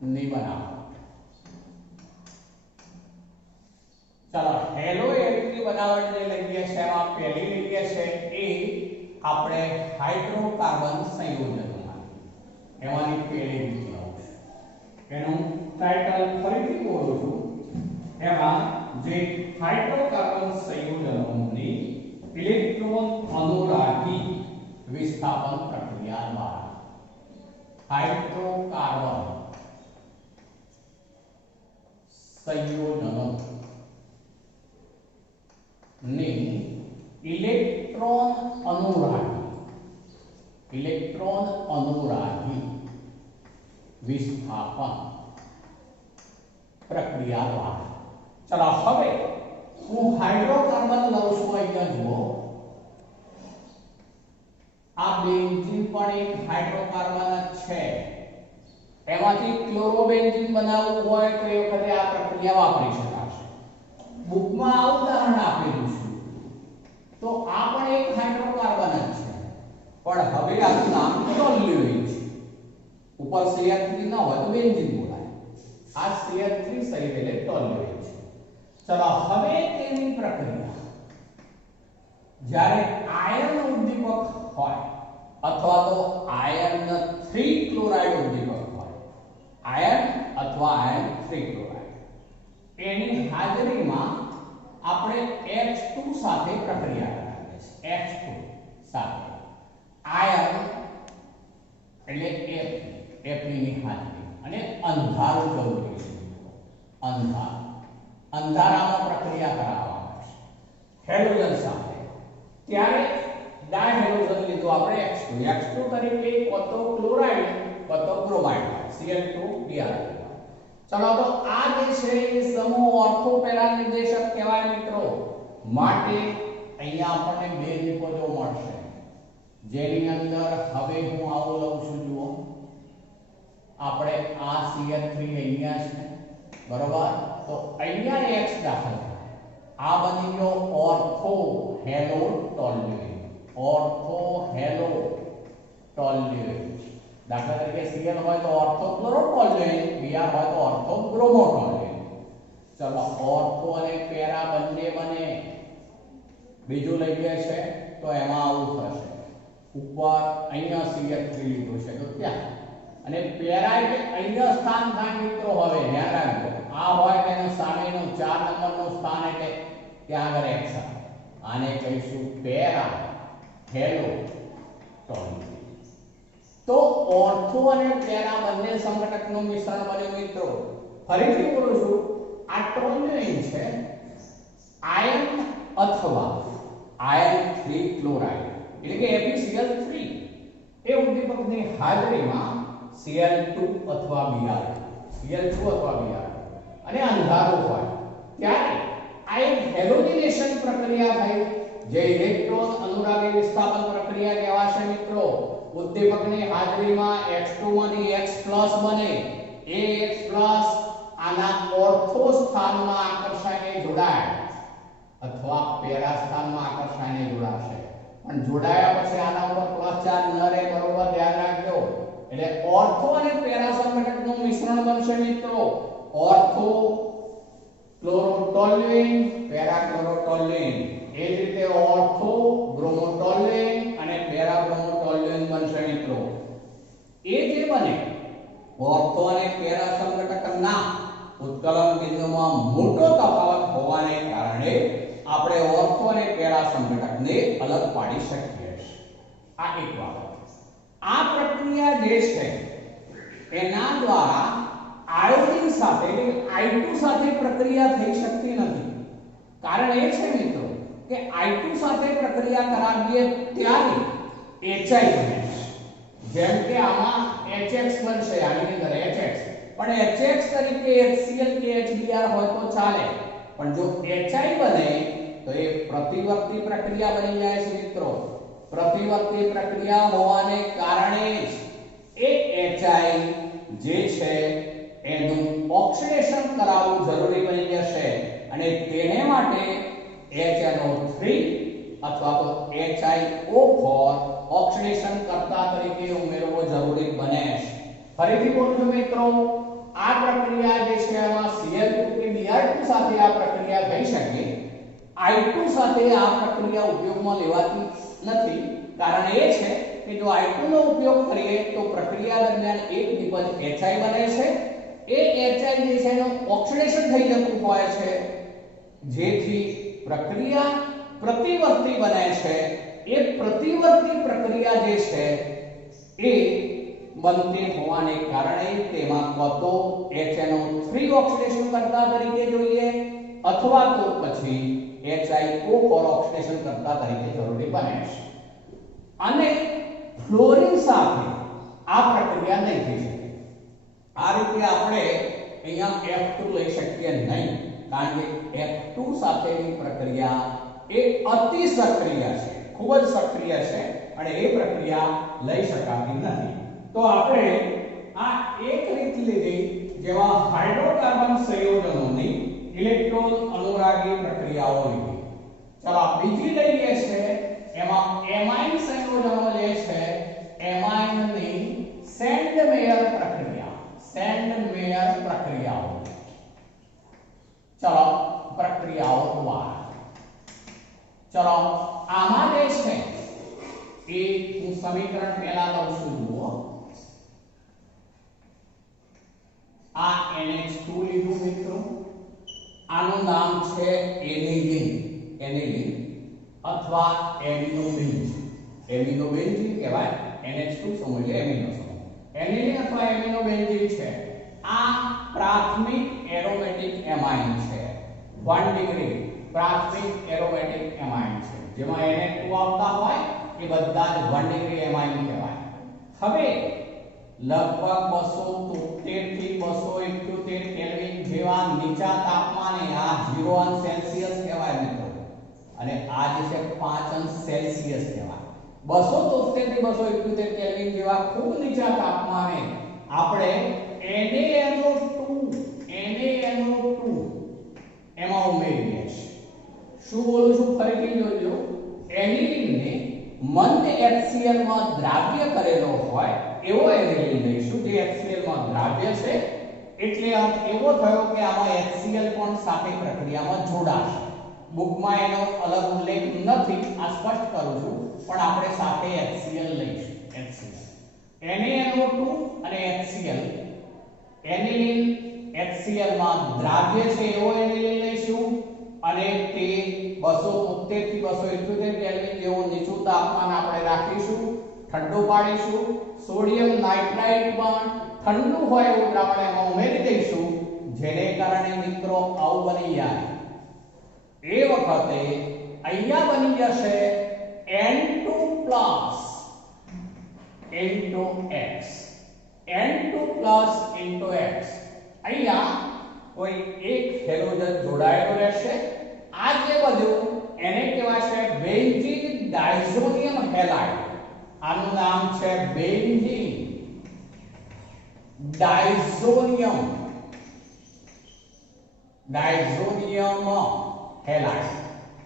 ની બનાવટ. ચલો હેલો એરિન ની બનાવટ જે લઈએ છે એમાં પહેલી લઈએ છે એ આપણે હાઇડ્રોકાર્બન સંયોજનોમાં. એમાંની પહેલી રીત લઉં છું. એનું ટાઇટલ ફરીથી બોલું છું. એમાં જે હાઇડ્રોકાર્બન સંયોજનોની ઇલેક્ટ્રોન અનુરાગી વિસ્થાપન પ્રક્રિયા દ્વારા હાઇડ્રોકાર્બન સંયોજનો ની ઇલેક્ટ્રોન અનુરાગી વિસ્થાપન પ્રક્રિયા દ્વારા. ચલો હવે હું હાઇડ્રોકાર્બન લઉં છું. અહીંયા જુઓ, આ બેન્ઝીન પણ એક હાઇડ્રોકાર્બન જ છે. એમાંથી ક્લોરોબેન્ઝીન બનાવવું હોય તો એ વખતે આ પ્રક્રિયા વાપરી શકાશે. બુકમાં આ ઉદાહરણ આપેલું હવે આનું નામ ટોલ્યુએન છે. ઉપર CH3 ના હોય તો બેન્ઝીન બોલાય. આ CH3 સહિત એટલે ટોલ્યુએન છે. ચલો હવે તેની પ્રક્રિયા જ્યારે આયર્ન ઉદ્દીપક હોય અથવા તો આયર્ન 3 ક્લોરાઇડ ઉદ્દીપક હોય, આયર્ન અથવા આયર્ન 3 ક્લોરાઇડ, એની હાજરીમાં આપણે H2 સાથે પ્રક્રિયા કરાવીએ છીએ. H2 સાથે આયર્ન એટલે Fe ની હાજરી અને અંધારું જરૂરી છે. અંધારામાં પ્રક્રિયા કરાવવામાં આવશે હેલોજન સાથે. ત્યારે ડાયહેલોજન લીધું આપણે H2 તરીકે કાં તો ક્લોરાઇડ કાં તો બ્રોમાઇડ Cl2Br. ચલો તો આ જે છે એ સમૂહ ઓર્થો પેરા નિર્દેશક કહેવાય મિત્રો. માટે અહીંયા આપણને બે નિપજો મળશે જેની અંદર હવે હું આવું લઉં છું. જુઓ આપણે આ CH3 અહીંયા છે બરોબર, તો અહીંયા X દાખલ થાય. આ બની ગયો ortho halo toluene. Ortho halo toluene. દાખલા તરીકે Cl હોય તો ઓર્થો ક્લોરો ટોલ્યુએન, Br હોય તો ઓર્થો બ્રોમો ટોલ્યુએન. ચલો ઓર્થો અને પેરા બંને બને. બીજું લઈએ છે તો એમાં આવું થશે. ઉપર અહીંયા CH3 લીધું છે તો ત્યાં, અને પેરા એટલે અહીંયા સ્થાન થાય મિત્રો. હવે ધ્યાન રાખજો, આ હોય તેનું સામેનું 4 નંબરનું સ્થાન એટલે ત્યાં આગળ X. આને કહીશું પેરા હેલો ટોલ્યુએન. તો ઓર્થો અને પેરા બંને સંઘટકનું મિશ્રણ બન્યું મિત્રો. ફરીથી બોલું છું, આ ટોલ્યુએન છે આયર્ન અથવા આયર્ન 3 ક્લોરાઇડ એટલે કે FeCl3 એ ઉદ્દીપકની હાજરીમાં Cl2 અથવા Br, Cl2 અથવા Br અને અંધારું હોય ત્યારે આ એક હેલોજનેશન પ્રક્રિયા થઈ, જે ઇલેક્ટ્રોન અનુરાગી વિસ્થાપન પ્રક્રિયા કહેવાશે મિત્રો. ઉદ્દીપકની હાજરીમાં H2 માંથી X+ બને. એ X+ આના ઓર્થો સ્થાનમાં આકર્ષાઈને જોડાય અથવા પેરા સ્થાનમાં આકર્ષાઈને જોડાશે. પણ જોડાયા પછી આના ઉપર પ્લસ ચાર્જ ન રહે, બરોબર ધ્યાન રાખજો. એટલે ઓર્થો અને પેરા સંઘટકનું મિશ્રણ બનશે મિત્રો. Ortho ક્લોરોટોલ્યુએન, para ક્લોરોટોલ્યુએન. એ જ રીતે ઓર્થો બ્રોમોટોલ્યુએન અને પેરા બ્રોમોટોલ્યુએન બનશે મિત્રો. એ જે બને ઓર્થો અને પેરા સંઘટકના ઉત્કલન બિંદુમાં મોટો તફાવત હોવાને કારણે આપણે ઓર્થો અને પેરા સંઘટકને અલગ પાડી શકીએ છીએ. આ એક બાબત. આ પ્રક્રિયા જે છે એના દ્વારા આયોડિન સાથે I2 સાથે પ્રક્રિયા થઈ શકતી નથી. કારણ એ છે મિત્રો કે I2 સાથે પ્રક્રિયા કરાવીએ ત્યારે HI બને. જેમ કે આમાં HX બનશે, આની અંદર HX, પણ HX તરીકે HCl કે HBr હોય તો ચાલે. પણ જો HI બને તો એ પ્રતિવર્તી પ્રક્રિયા બની જાય છે મિત્રો. પ્રતિવર્તી પ્રક્રિયા હોવાને કારણે જ એ HI જે છે એનું ઓક્સિડેશન કરાવવું જરૂરી બની જશે અને તેને માટે HNO3 અથવા તો HiO4 ઓક્સિડેશન કરતા તરીકે ઉમેરવો જરૂરી બને છે. ફરીથી બોલું છું મિત્રો, આ પ્રક્રિયા જે છે એમાં Cl2 કે Br2 સાથે આ પ્રક્રિયા થઈ શકે. I2 સાથે આ પ્રક્રિયા ઉપયોગમાં લેવાતી નથી. કારણ એ છે કે જો I2 નો ઉપયોગ કરીએ તો પ્રક્રિયા દરમિયાન એક નિપજ HI બને છે. એ HI જે છે એનું ઓક્સિડેશન થઈ જતું હોય છે, જેથી પ્રક્રિયા પ્રતિવર્તી બને છે. એ પ્રતિવર્તી પ્રક્રિયા જે છે એ બનતી હોવાને કારણે તેમાં કાં તો HNO3 ઓક્સિડેશન કરતા તરીકે જોઈએ અથવા તો પછી HiO4 ઓક્સિડેશન કરતા તરીકે જરૂરી બને છે. અને ફ્લોરિન સાથે આ પ્રક્રિયા નહીં થઈ શકે. આ રીતે આપણે અહીંયા F2 લઈ શકીએ નહીં, કારણ કે F2 સાથેની પ્રક્રિયા એ અતિ સક્રિય છે, ખૂબ જ સક્રિય છે અને એ પ્રક્રિયા લઈ શકાતી નથી. તો આપણે આ એક રીત લીધી જેમાં હાઇડ્રોકાર્બન સંયોજનોની ઇલેક્ટ્રોન અનુરાગી પ્રક્રિયાઓ લીધી. ચાલો બીજી લઈએ છે, એમાં એમાઇન સંયોજનો જે છે એમાઇનની સેન્ડમેયર પ્રક્રિયાઓ ચલો પ્રક્રિયાઓ દ્વારા ચલો આમાં જે છે એ હું સમીકરણ પહેલા લઉં છું જુઓ આ NH2 લીધું મિત્રો આનું નામ છે એનિલીન અથવા એમિનોબેન્ઝીન કહેવાય NH2 સમૂહ એટલે એમિનો સમૂહ એનિલીન અથવા એમિનોબેન્ઝીન છે આ પ્રાથમિક એરોમેટિક એમાઇન છે 1 ડિગ્રી પ્રાથમિક એરોમેટિક એમાઇન છે જેમાં NH2 આવતા હોય એ બધા જ 1 ડિગ્રી એમાઇન કહેવાય હવે લગભગ 273 થી 278 કેલ્વિન જેવા નીચા તાપમાને આ 0 અંશ સેલ્સિયસ કહેવાય મિત્રો અને આ જે છે 5 અંશ સેલ્સિયસ કહેવાય 273 થી 278 કેલ્વિન જેવા ખૂબ નીચા તાપમાને આપણે NaNO2 એમાં ઉમેરીએ છીએ શું બોલું છું ફરીથી જોજો એનિલીનને મંદ HCl માં દ્રાવ્ય કરેલો હોય એવો એનિલીન લઈશું જે HCl માં દ્રાવ્ય છે એટલે અર્થ એવો થયો કે આમાં HCl પણ સાથે પ્રક્રિયામાં જોડાશે બુકમાં એનો અલગ ઉલ્લેખ નથી આ સ્પષ્ટ કરું છું પણ આપણે સાથે HCl લઈશું NaNO2 અને HCl એનિલીન HCl માં દ્રાવ્ય છે એવો એનિલીન લઈશું અને તે 273 થી 278 કેલ્વિન જેવું નીચું તાપમાન આપણે રાખીશું ઠંડુ પાડીશું સોડિયમ નાઇટ્રાઇટ પણ ઠંડુ હોય એવું દ્રાવણ એમાં ઉમેરી દઈશું જેને કારણે મિત્રો આવું બની જાય એ વખતે અહીંયા બની જશે N2 X અહીંયા કોઈ એક હેલોજન જોડાયેલો રહેશે આ જે બધું એને કહેવાય છે બેન્ઝીન ડાયઝોનિયમ હેલાઇડ આનું નામ છે બેન્ઝીન ડાયઝોનિયમ હેલાઇડ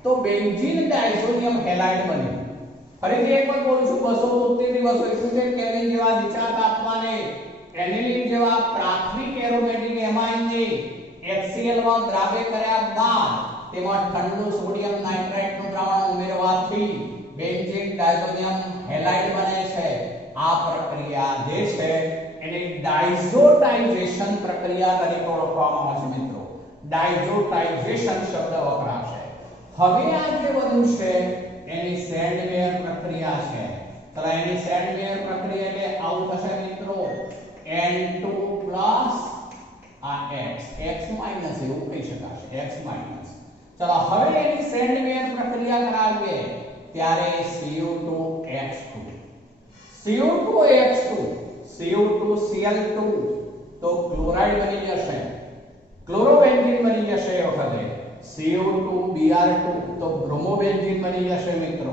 તો બેન્ઝીન ડાયઝોનિયમ હેલાઇડ બન્યું ફરીથી એક વાર બોલું છું 273 થી 278 કેલ્વિન જેવા નીચા તાપમાને એનિલીન જેવા પ્રાથમિક એરોમેટિક એમાઇનને HCl માં દ્રાવ્ય કર્યા બાદ તેમાં ઠંડુ સોડિયમ નાઇટ્રાઇટનું દ્રાવણ ઉમેરવાથી બેન્ઝીન ડાયઝોનિયમ હેલાઇડ બને છે આ પ્રક્રિયા જે છે એને ડાયઝોટાઇઝેશન પ્રક્રિયા તરીકે ઓળખવામાં આવે છે મિત્રો ડાયઝોટાઇઝેશન શબ્દ વપરાશે હવે આ જે બધું છે એની સેન્ડમેયર પ્રક્રિયા છે તો એની સેન્ડમેયર પ્રક્રિયા એટલે આવું થશે મિત્રો N2 આ X માઈનસ એવું કહી શકાશે X માઈનસ ચલો હવે એની સેન્ડમેયર પ્રક્રિયા કરાવીએ ત્યારે CO2Cl2 તો ક્લોરાઇડ બની જશે ક્લોરોબેન્ઝીન બની જશે એ વખતે CO2Br2 તો બ્રોમોબેન્ઝીન બની જશે મિત્રો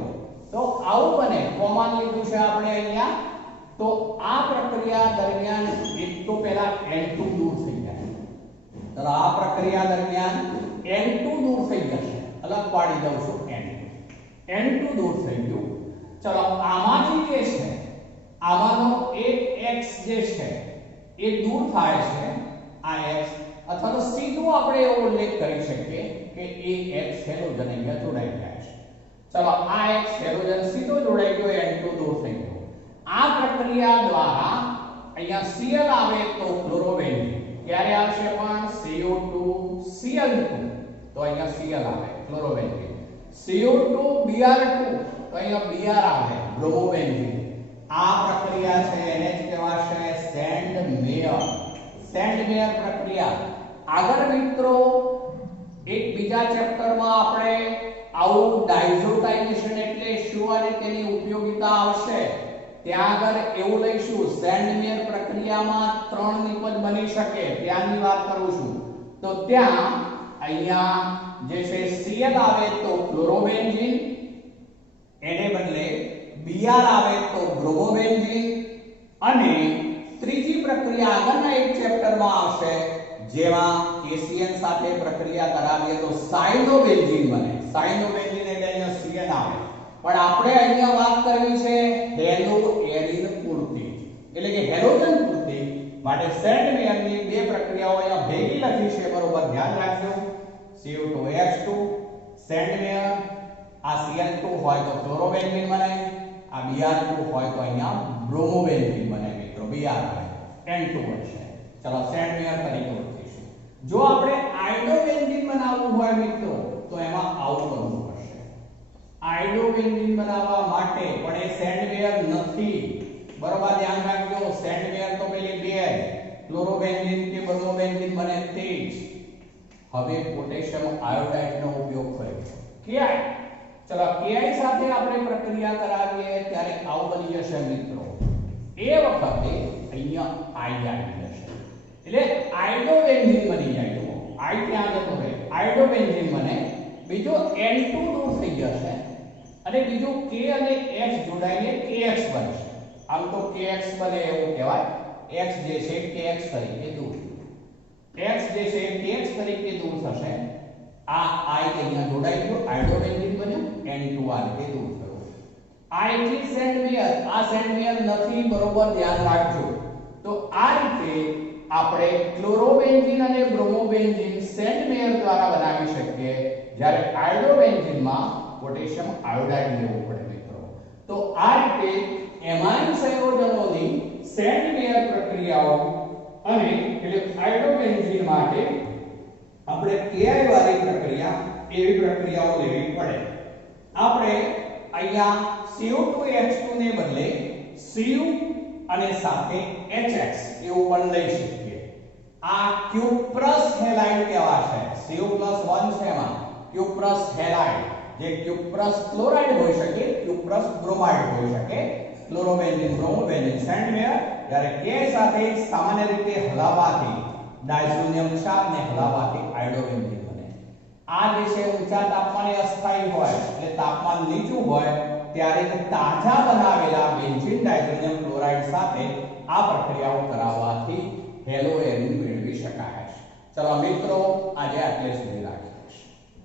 તો આવું બને કોમન લીધું છે આપણે અહીંયા તો આ પ્રક્રિયા દરમિયાન એક તો પહેલા N2 દૂર થઈ જાય તો આ પ્રક્રિયા દરમિયાન N2 દૂર થઈ જશે અલગ પાડી દઉં છું N2 દૂર થઈ ગયું ચલો આમાંથી જે છે આમાંનો એક X જે છે એ દૂર થાય છે આ X અથવા તો સીધું આપણે એવો ઉલ્લેખ કરી શકીએ કે એ X હેલોજન અહીંયા જોડાઈ જાય છે ચલો આ X હેલોજન સીધો જોડાઈ ગયો N2 દૂર થઈ ગયો આ પ્રક્રિયા દ્વારા અહીંયા Cl આવે તો ક્લોરોબેન્ઝીન ક્યારે આવશે પણ CO2Cl2 તો અહીંયા Cl આવે ક્લોરોબેન્ઝીન CO2Br2 તો અહીંયા Br આવે બ્રોમોબેન્ઝીન આ પ્રક્રિયા છે એને જ કહેવાશે સેન્ડમેયર પ્રક્રિયા આગળ મિત્રો એક બીજા ચેપ્ટરમાં આપણે આવું ડાયઝોટાઇઝેશન એટલે શું અને તેની ઉપયોગિતા આવશે ત્યાં આગળ એવું લઈશું સેન્ડમેયર પ્રક્રિયામાં 3 નિપજ બની શકે ત્યાંની વાત કરું છું તો ત્યાં અહીંયા જે છે Cl આવે તો ક્લોરોબેન્ઝીન એને બદલે Br આવે તો બ્રોમોબેન્ઝીન અને ત્રીજી પ્રક્રિયા આગળના એક ચેપ્ટરમાં આવશે જેમાં KCN સાથે પ્રક્રિયા કરાવીએ તો સાયનોબેન્ઝીન બને સાયનોબેન્ઝીન એટલે અહીંયા CN આવે પણ આપણે અહીંયા વાત કરવી છે હેલો એરિન પૂરતી, એટલે કે હેલોજન પૂરતી. માટે સેન્ટ મેયરની બે પ્રક્રિયાઓ અહીંયા ભેગી લખી છે, બરોબર ધ્યાન રાખજો. CO2H2 સેન્ટ મેયર, આ Cl2 હોય તો ક્લોરોબેન્ઝીન બને, આ Br2 હોય તો અહીંયા બ્રોમોબેન્ઝીન બને મિત્રો, Br N2 બનશે. ચલો સેન્ટ મેયર તરીકે ઓળખીશું. જો આપણે આયોડોબેન્ઝીન બનાવવું હોય મિત્રો તો એમાં આવું કરવું પડશે. આયોડોબેન્ઝીન બનાવવા માટે પણ એ સેન્ટ મેયર નથી, બરોબર ધ્યાન રાખજો. સેન્ટ મેયર તો પેલી બે ક્લોરોબેન્ઝીન કે બ્રોમોબેન્ઝીન બને તે જ. હવે પોટેશિયમ આયોડાઇડ નો ઉપયોગ કરીશું. Ki, ચલો Ki સાથે આપણે પ્રક્રિયા કરાવીએ ત્યારે આવું બની જશે મિત્રો. એ વખતે અહીંયા I આવી જશે, એટલે આયોડોબેન્ઝીન બની જાય. તો I ત્યાં જતો રહે, આયોડોબેન્ઝીન બને. બીજો N2 દૂર થઈ જશે અને બીજું K અને H જોડાઈને KX બનશે. આમ તો KX બને એવું કહેવાય. X જે છે KX તરીકે દૂર, X જે છે KX તરીકે દૂર થશે. આ I અહીંયા જોડાઈ ગયો, આયોડોબેન્ઝીન બન્યું, N2 આ રીતે દૂર થયો. આ એટલી સેન્ટ મેયર, આ સેન્ટ મેયર નથી, બરોબર ધ્યાન રાખજો. તો આ રીતે આપણે ક્લોરોબેન્ઝીન અને બ્રોમોબેન્ઝીન સેન્ટ મેયર દ્વારા બનાવી શકીએ, જ્યારે આયોડોબેન્ઝીનમાં પોટેશિયમ આયોડાઇડ લેવું પડે મિત્રો. તો આ રીતે એમાઇન સંયોજનોની સેન્ટ મેયર પ્રક્રિયાઓ અને એટલે આયોડોબેન્ઝીન માટે આપણે Ki વાળી પ્રક્રિયા એવી પ્રક્રિયાઓ લેવી પડે. આપણે અહીંયા CO2H2 ને બદલે Cu અને સાથે HX એવું પણ લઈ શકીએ. આ ક્યુપ્રસ હેલાઇડ કહેવાશે. Cu+1 છે એમાં ક્યુપ્રસ હેલાઇડ, જે ક્યુપ્રસ ક્લોરાઇડ હોઈ શકે, ક્યુપ્રસ બ્રોમાઇડ હોઈ શકે. ક્લોરોબેન્ઝીન બ્રોમોબેન્ઝીન સેન્ટ મેયર, જ્યારે Ki સાથે સામાન્ય રીતે હલાવવાથી ડાયઝોનિયમ 4 ને હલાવવાથી આયોડોબેન્ઝીન બને. આ જે છે ઊંચા તાપમાને અસ્થાયી હોય, એટલે તાપમાન નીચું હોય ત્યારે તાજા બનાવેલા બેન્ઝીન ડાયઝોનિયમ ક્લોરાઇડ સાથે આ પ્રક્રિયાઓ કરાવવાથી હેલો એરિન મેળવી શકાય છે. ચલો મિત્રો આજે આટલે સુધી રાખીએ.